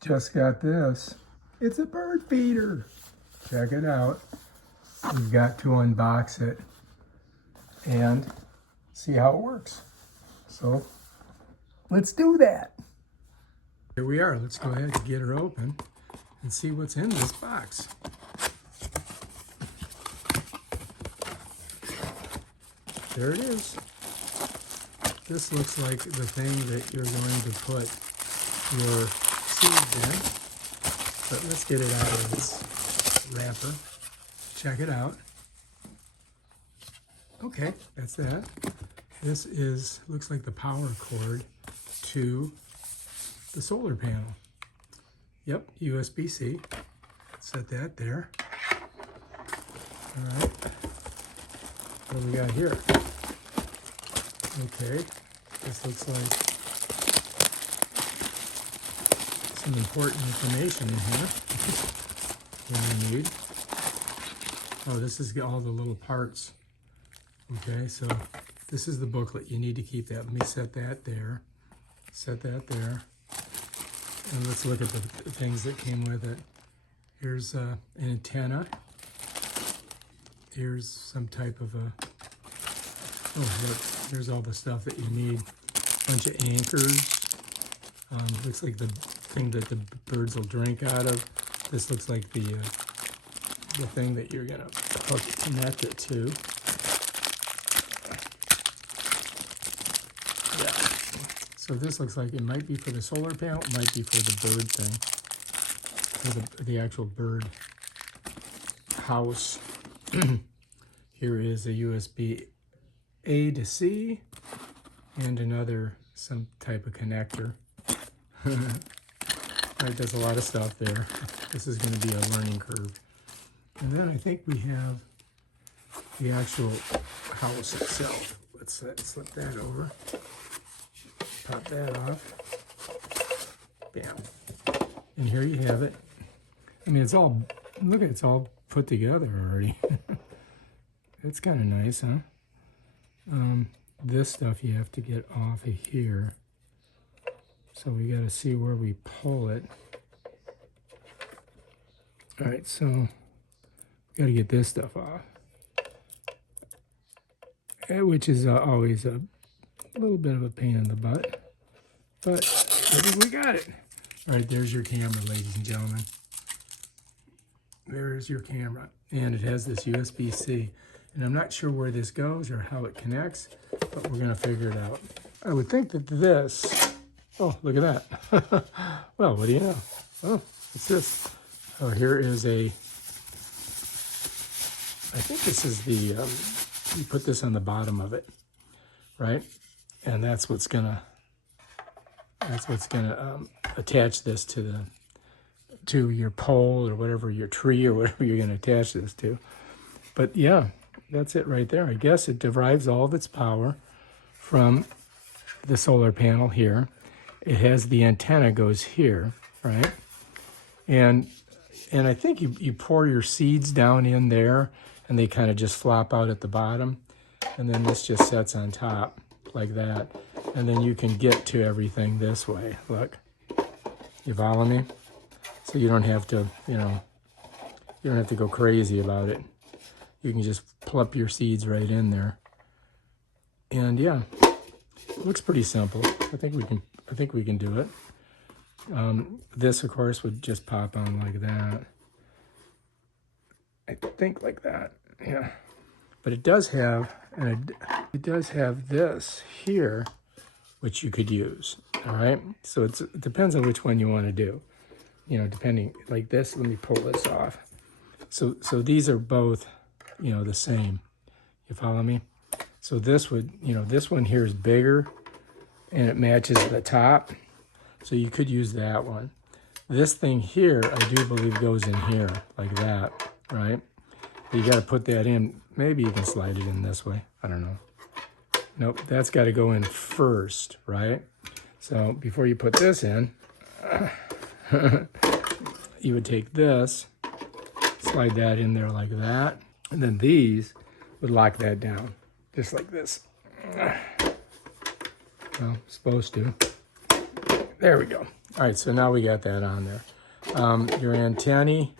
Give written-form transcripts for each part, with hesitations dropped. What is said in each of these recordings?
Just got this. It's a bird feeder. Check it out. We've got to unbox it and see how it works. So let's do that. Here we are. Let's go ahead and get her open and see what's in this box. There it is. This looks like the thing that you're going to put your seeds in. But let's get it out of its wrapper. Check it out. Okay, that's that. This looks like the power cord to the solar panel. Yep, USB-C. Set that there. All right. What do we got here? Okay, this looks like some important information in here that we need. Oh, this is all the little parts. Okay, so this is the booklet. You need to keep that. Let me set that there. Set that there. And let's look at the things that came with it. Here's an antenna. Here's some type of a... Oh, look, there's all the stuff that you need. A bunch of anchors. Looks like the thing that the birds will drink out of. This looks like the thing that you're gonna connect it to. Yeah. So this looks like it might be for the solar panel. It might be for the bird thing, or the actual bird house. Here is a USB A to C and another some type of connector. All right, there's a lot of stuff there. This is going to be a learning curve. And then I think we have the actual house itself. Let's slip that over. Pop that off. Bam. And here you have it. I mean, it's all, look, it's all put together already. It's kind of nice, huh? This stuff you have to get off of here. So we got to see where we pull it. All right, so we got to get this stuff off, which is always a little bit of a pain in the butt, but I think we got it. All right, there's your camera, ladies and gentlemen. There's your camera, and it has this USB-C, and I'm not sure where this goes or how it connects, but we're gonna figure it out. I would think that this, oh, look at that. Well, what do you know? Oh, what's this? Oh, here is a, I think this is the, you put this on the bottom of it, right? And that's what's gonna attach this to your pole or whatever, your tree or whatever you're gonna attach this to. But yeah, that's it right there. I guess it derives all of its power from the solar panel here. It has the antenna goes here, right? And I think you pour your seeds down in there and they kind of just flop out at the bottom. And then this just sets on top like that. And then you can get to everything this way. Look, you follow me? So you don't have to, you don't have to go crazy about it. You can just plop your seeds right in there. And yeah, it looks pretty simple. I think we can do it. This, of course, would just pop on like that. I think like that, yeah. But it does have, it does have this here, which you could use, all right? So it depends on which one you want to do. Depending, like this, let me pull this off. So these are both, the same. You follow me? So this would, this one here is bigger and it matches the top. So you could use that one. This thing here, I do believe goes in here like that, right? But you got to put that in. Maybe you can slide it in this way. I don't know. Nope, that's got to go in first, right? So before you put this in, you would take this, slide that in there like that, and then these would lock that down, just like this. Well, supposed to. There we go. All right, so now we got that on there. Your antennae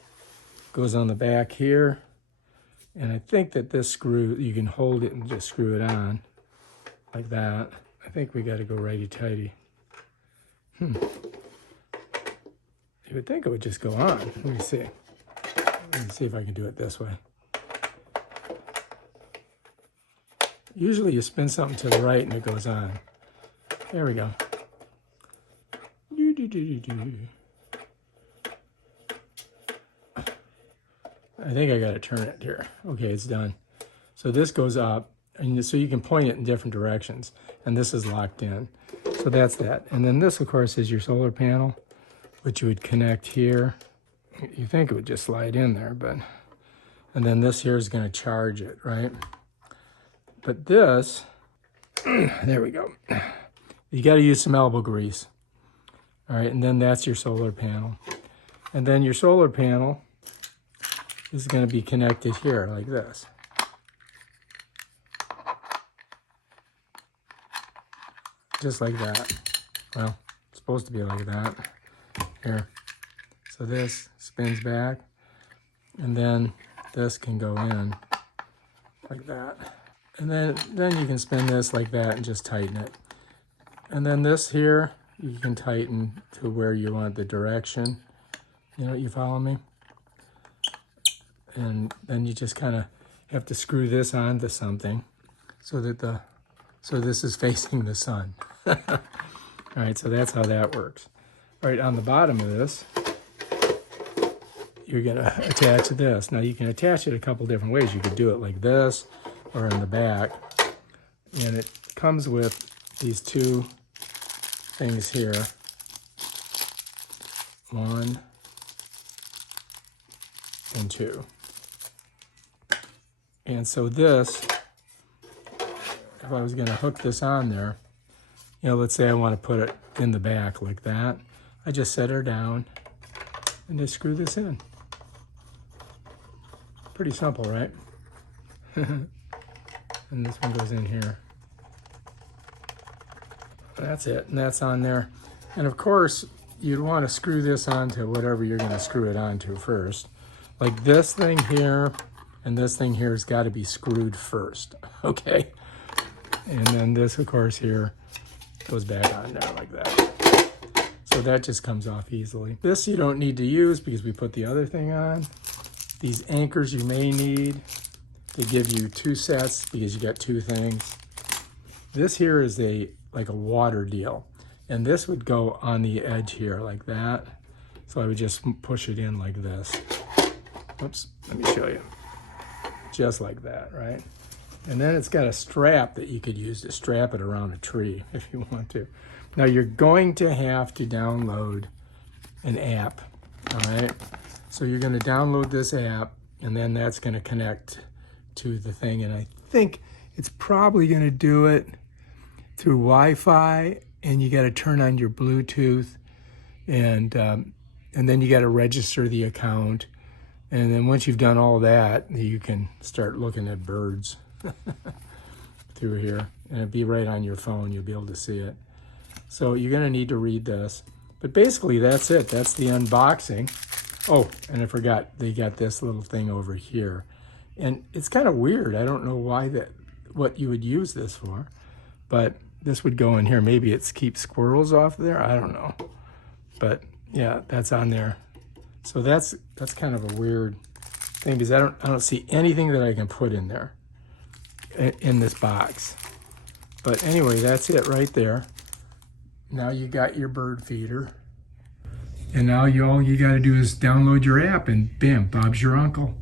goes on the back here. And I think that this screw, you can hold it and just screw it on like that. I think we got to go righty-tighty. You would think it would just go on. Let me see. Let me see if I can do it this way. Usually you spin something to the right and it goes on. There we go. I think I got to turn it here. Okay, it's done. So this goes up, and so you can point it in different directions, and this is locked in. So that's that. And then this, of course, is your solar panel, which you would connect here. You think it would just slide in there, but... And then this here is going to charge it, right? But this, there we go. You got to use some elbow grease. All right, and then that's your solar panel. And then your solar panel is going to be connected here like this. Just like that. Well, it's supposed to be like that. Here. So this spins back, and then this can go in like that. And then you can spin this like that and just tighten it. And then this here, you can tighten to where you want the direction. You follow me? And then you just kind of have to screw this onto something so that so this is facing the sun. All right, so that's how that works. All right, on the bottom of this, you're gonna attach this. Now you can attach it a couple different ways. You could do it like this or in the back. And it comes with these two things here. One and two. And so this, if I was going to hook this on there, let's say I want to put it in the back like that. I just set her down and just screw this in. Pretty simple, right? And this one goes in here. That's it, and that's on there. And of course, you'd want to screw this onto whatever you're going to screw it onto first. Like this thing here and this thing here has got to be screwed first, okay? And then this, of course, here goes back on there like that. So that just comes off easily. This you don't need to use because we put the other thing on. These anchors you may need to give you two sets because you got two things. This here is like a water deal. And this would go on the edge here like that. So I would just push it in like this. Oops, let me show you. Just like that, right? And then it's got a strap that you could use to strap it around a tree if you want to. Now you're going to have to download an app, all right? So you're going to download this app, and then that's going to connect to the thing. And I think it's probably going to do it through Wi-Fi, and you got to turn on your Bluetooth, and then you got to register the account. And then once you've done all that, you can start looking at birds through here. And it'll be right on your phone. You'll be able to see it. So you're going to need to read this. But basically, that's it. That's the unboxing. Oh, and I forgot, they got this little thing over here. And it's kind of weird. I don't know what you would use this for. But this would go in here. Maybe it's keep squirrels off there. I don't know. But yeah, that's on there. So that's kind of a weird thing because I don't see anything that I can put in there in this box. But anyway, that's it right there. Now you got your bird feeder. And now all you got to do is download your app and bam, Bob's your uncle.